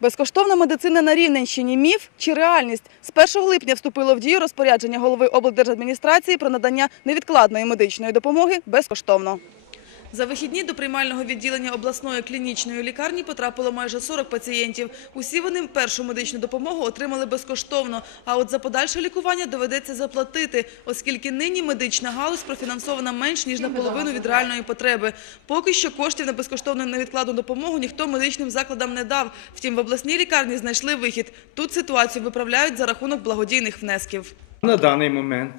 Безкоштовна медицина на Рівненщині – міф чи реальність? З 1 липня вступило в дію розпорядження голови облдержадміністрації про надання невідкладної медичної допомоги безкоштовно. За вихідні до приймального відділення обласної клінічної лікарні потрапило майже 40 пацієнтів. Усі вони першу медичну допомогу отримали безкоштовно, а от за подальше лікування доведеться заплатити, оскільки нині медична галузь профінансована менш ніж наполовину від реальної потреби. Поки що коштів на безкоштовну невідкладну допомогу ніхто медичним закладам не дав. Втім, в обласній лікарні знайшли вихід. Тут ситуацію виправляють за рахунок благодійних внесків. На даний момент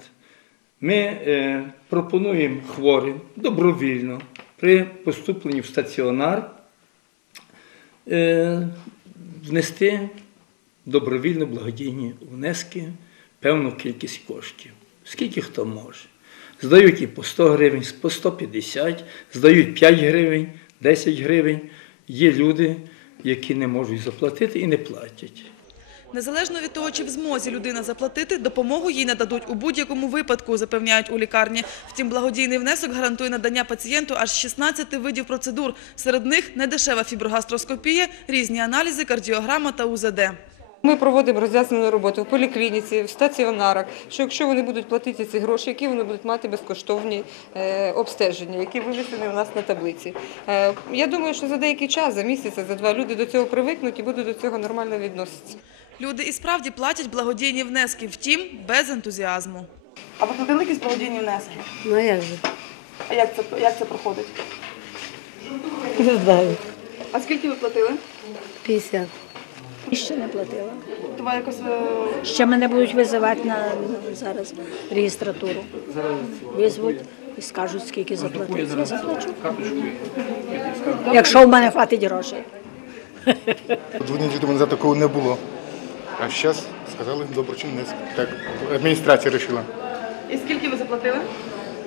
ми е, пропонуємо хворим добровільно при поступленні в стаціонар е, внести добровільно благодійні внески певну кількість коштів, скільки хто може. Здають і по 100 гривень, по 150, здають 5 гривень, 10 гривень. Є люди, які не можуть заплатити і не платять. Незалежно від того, чи в змозі людина заплатити, допомогу їй нададуть у будь-якому випадку, запевняють у лікарні. Втім, благодійний внесок гарантує надання пацієнту аж 16 видів процедур. Серед них недешева фіброгастроскопія, різні аналізи, кардіограма та УЗД. Ми проводимо роз'яснену роботу в поліклініці, в стаціонарах, що якщо вони будуть платити ці гроші, які вони будуть мати безкоштовні е, обстеження, які вивішені у нас на таблиці. Е, я думаю, що за деякий час, за місяць, за два люди до цього привикнуть і будуть до цього нормально відноситися. Люди і справді платять благодійні внески, втім, без ентузіазму. А ви платили якісь благодійні внески? Ну а як же? А як це, як це проходить? Не знаю. А скільки ви платили? 50. Ще не платила. Това якось е, Ще мене будуть визивати на зараз реєстратуру. Визвуть і скажуть, скільки заплатити. Я заплачу. Якщо в мене хватить грошей. Дві неділі тому назад такого не було. А зараз сказали доброчинний внесок. Так, адміністрація вирішила. і скільки ви заплатили?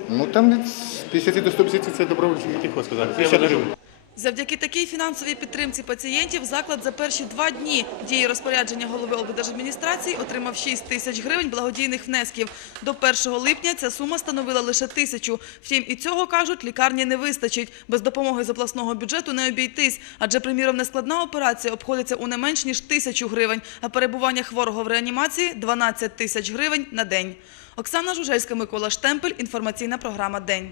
Ну там від 50 до 150 це добровольці, тихо сказати. 50 гривень. Завдяки такій фінансовій підтримці пацієнтів заклад за перші два дні дії розпорядження голови облдержадміністрації отримав 6 тисяч гривень благодійних внесків. До 1 липня ця сума становила лише тисячу. Втім, і цього, кажуть, лікарні не вистачить. Без допомоги з обласного бюджету не обійтись. Адже, приміром, нескладна операція обходиться у не менш ніж тисячу гривень, а перебування хворого в реанімації – 12 тисяч гривень на день. Оксана Жужельська, Микола Штемпель. Інформаційна програма «День».